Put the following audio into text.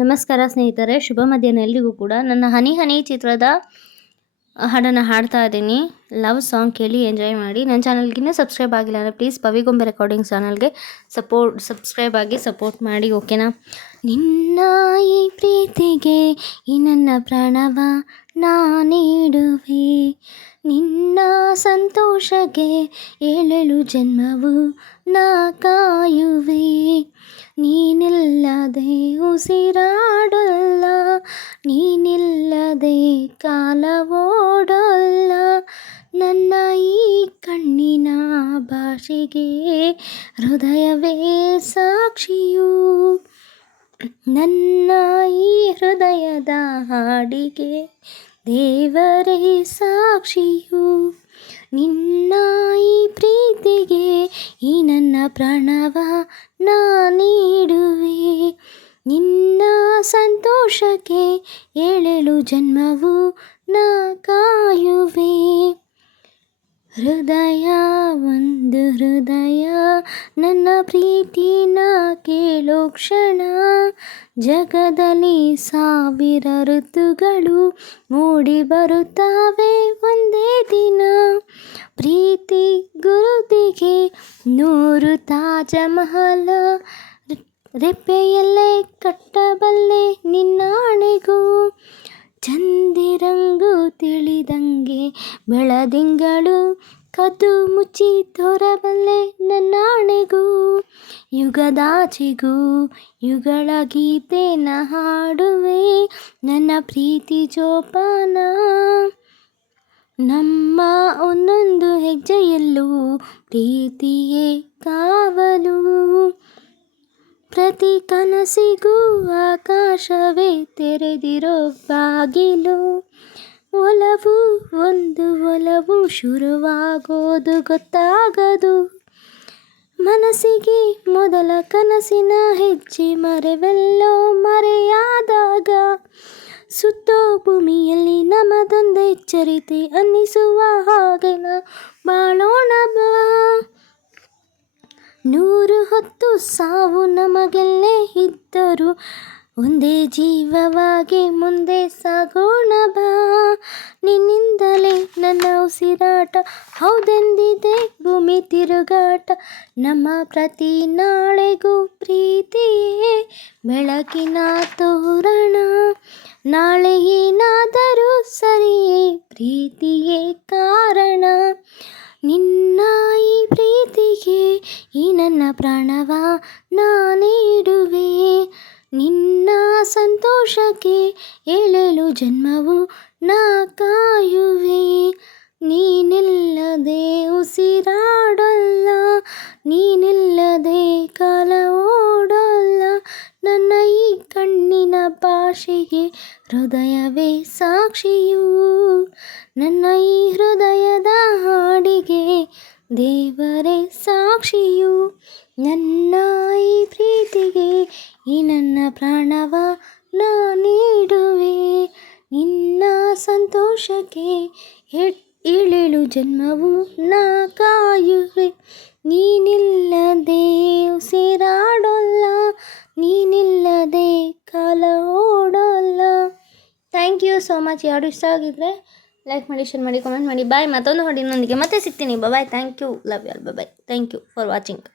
ನಮಸ್ಕಾರ ಸ್ನೇಹಿತರೆ, ಶುಭ ಮಧ್ಯಾಹ್ನ ಎಲ್ರಿಗೂ ಕೂಡ. ನನ್ನ ಹನಿ ಹನಿ ಚಿತ್ರದ ಹಾಡನ್ನು ಹಾಡ್ತಾ ಇದ್ದೀನಿ. ಲವ್ ಸಾಂಗ್ ಕೇಳಿ ಎಂಜಾಯ್ ಮಾಡಿ. ನನ್ನ ಚಾನಲ್ಗಿನ್ನೂ ಸಬ್ಸ್ಕ್ರೈಬ್ ಆಗಿಲ್ಲ ಅಂದರೆ ಪ್ಲೀಸ್ ಪವಿಗೊಂಬೆ ರೆಕಾರ್ಡಿಂಗ್ ಚಾನಲ್ಗೆ ಸಬ್ಸ್ಕ್ರೈಬ್ ಆಗಿ ಸಪೋರ್ಟ್ ಮಾಡಿ, ಓಕೆನಾ? ನಿನ್ನ ಈ ಪ್ರೀತಿಗೆ ಈ ನನ್ನ ಪ್ರಾಣವ ನಾನಿಡುವೆ, ನಿನ್ನ ಸಂತೋಷಕ್ಕೆ ಏಳೇಳು ಜನ್ಮವು ನಾ ಕಾಯುವೆ. ನೀನಿಲ್ಲದೆ ಉಸಿರಾಡಲ್ಲ, ನೀನಿಲ್ಲದೆ ಕಾಲ ಓಡಲ್ಲ. ನನ್ನ ಈ ಕಣ್ಣಿನ ಭಾಷೆಗೆ ಹೃದಯವೇ ಸಾಕ್ಷಿಯು, ನನ್ನ ಈ ಹೃದಯದ ಹಾಡಿಗೆ ದೇವರೇ ಸಾಕ್ಷಿಯು. ನಿನ್ನ ಈ ಪ್ರೀತಿಗೆ ಈ ನನ್ನ ಪ್ರಾಣವ ನಾನಿಡುವೆ, ನಿನ್ನ ಸಂತೋಷಕ್ಕೆ ಏಳೇಳು ಜನ್ಮವು ನಾ ಕಾಯುವೆ. ಹೃದಯ ಒಂದು ಹೃದಯ ನನ್ನ ಪ್ರೀತಿನ ಕೇಳೋ ಕ್ಷಣ, ಜಗದಲ್ಲಿ ಸಾವಿರ ಋತುಗಳು ಮೂಡಿ ಬರುತ್ತವೆ ಒಂದೇ ದಿನ. ಪ್ರೀತಿ ಗುರುತಿಗೆ 100 ತಾಜ ಮಹಲ, ರೆಪ್ಪೆಯಲ್ಲೇ ಕಟ್ಟಬಲ್ಲೆ ನಿನ್ನಾಣೆಗೂ. ಚಂದಿರಂಗು ತಿಳಿದಂಗೆ ಬೆಳದಿಂಗಳು ಕದ್ದು ಮುಚ್ಚಿ ತೋರಬಲ್ಲೆ ನನ್ನಾಣೆಗೂ. ಯುಗದಾಚೆಗೂ ಯುಗಳ ಗೀತೆನ ಹಾಡುವೆ, ನನ್ನ ಪ್ರೀತಿ ಜೋಪಾನ. ನಮ್ಮ ಒಂದೊಂದು ಹೆಜ್ಜೆಯಲ್ಲೂ ಪ್ರೀತಿಯೇ ಕಾವಲು, ಪ್ರತಿ ಕನಸಿಗೂ ಆಕಾಶವೇ ತೆರೆದಿರೋ ಬಾಗಿಲು. ಒಲವು ಒಂದು ಒಲವು ಶುರುವಾಗೋದು ಗೊತ್ತಾಗದು, ಮನಸ್ಸಿಗೆ ಮೊದಲ ಕನಸಿನ ಹೆಜ್ಜೆ ಮರೆವೆಲ್ಲೋ ಮರೆಯಾದಾಗ. ಸುತ್ತೋ ಭೂಮಿಯಲ್ಲಿ ನಮದೊಂದು ಎಚ್ಚರಿತೆ ಅನ್ನಿಸುವ ಹಾಗೆನ ಬಾಳೋಣ ಬಾ. 100 ಹೊತ್ತು ಸಾವು ನಮಗೆಲ್ಲೇ ಇದ್ದರು ಒಂದೇ ಜೀವವಾಗಿ ಮುಂದೆ ಸಾಗೋಣ ಬಾ. ನಿನ್ನಿಂದಲೇ ನನ್ನ ಉಸಿರಾಟ, ಹೌದೆಂದಿದೆ ಭೂಮಿ ತಿರುಗಾಟ. ನಮ್ಮ ಪ್ರತಿ ನಾಳೆಗೂ ಪ್ರೀತಿಯೇ ಬೆಳಕಿನ ತೋರಣ. ನಾಳೆ ಏನಾದರೂ ಸರಿಯೇ ಪ್ರೀತಿಯೇ ಕಾರಣ. ನಿನ್ನ ಈ ಪ್ರೀತಿಗೆ ಈ ನನ್ನ ಪ್ರಾಣವ ನಾನಿಡುವೆ, ನಿನ್ನ ಸಂತೋಷಕ್ಕೆ ಏಳೇಳು ಜನ್ಮವು ನಾ ಕಾಯುವೆ. ನೀನಿಲ್ಲದೆ ಉಸಿರಾಡಲ್ಲ, ನೀನಿಲ್ಲದೆ ಕಾಲ ಓಡಲ್ಲ. ನನ್ನ ಈ ಕಣ್ಣಿನ ಭಾಷೆಗೆ ಹೃದಯವೇ ಸಾಕ್ಷಿಯು, ನನ್ನ ಈ ಹೃದಯದ ಹಾಡಿಗೆ ದೇವರೇ ಸಾಕ್ಷಿಯು. ನನ್ನ ಈ ಪ್ರೀತಿಗೆ ಈ ನನ್ನ ಪ್ರಾಣವ ನಾನಿಡುವೆ, ನಿನ್ನ ಸಂತೋಷಕ್ಕೆ ಏಳೇಳು ಜನ್ಮವು ನಾ ಕಾಯುವೆ. ನೀನಿಲ್ಲದೆ ಉಸಿರಾಡೋಲ್ಲ, ನೀನಿಲ್ಲದೆ ಕಾಲ ಓಡೋಲ್ಲ. Thank you so much. ಯಾರು ಇಷ್ಟ ಆಗಿದ್ರೆ ಲೈಕ್ ಮಾಡಿ, ಶೇರ್ ಮಾಡಿ, ಕಾಮೆಂಟ್ ಮಾಡಿ. ಬಾಯ್. ಮತ್ತೊಂದು ಹಾಡಿನೊಂದಿಗೆ ಮತ್ತೆ ಸಿಗ್ತೀನಿ. Bye. Thank you. Love you all. Bye. Thank you for watching.